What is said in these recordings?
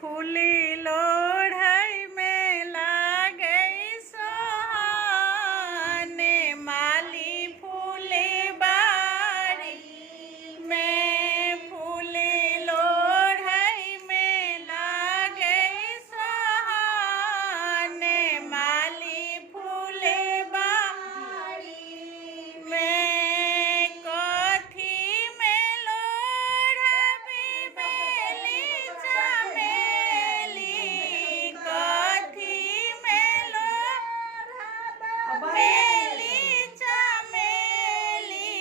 फूली लोढ़ई में लागे सोहाने माली फूली बारी में फूली लोढ़ई में लागे सोहाने माली फूली बारी में कथी में लोढ़बी बेली चमेली कथी में लोढ़बेली चमेली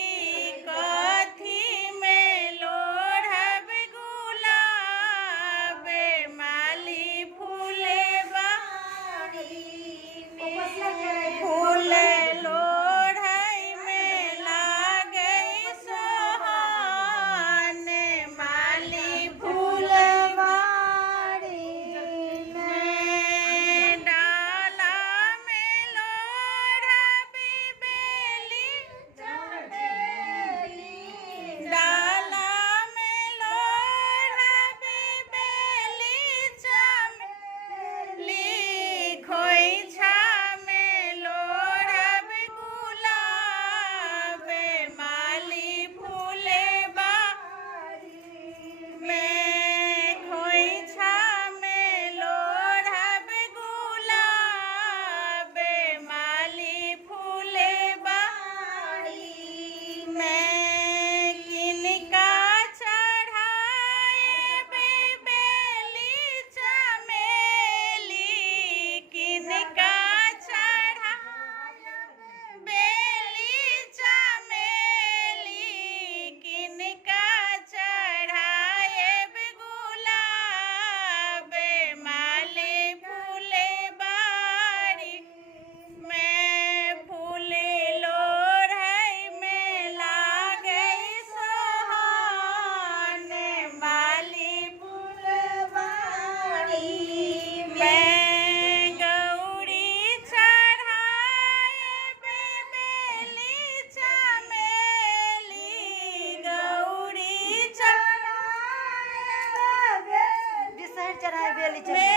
कथी में लोढ़ब गुलाब माली फूले बारी फूले लोढ़ई में लागे सोहाने माली फूले बारी में डाला में लोढ़बी बेली चमेली डाला में लोढ़बी बेली चमेली खोइछा में लोढ़ब गुलाब माली फूले बारी में खोइछा में लोढ़ब गुलाब माली फूले बारी में किनका चढ़ाएबे बेली चमेली किनका चढ़ाएबे बेली चमेली किनका चढ़ाएबे गुलाब माली फूले बारी में फूले लोढ़ई में लागे सोहाने माली फूले बारी में गौरी चढ़ाएबे बेली चमेली गौरी चढ़ाएबे बिसहर चढ़ाई बेली में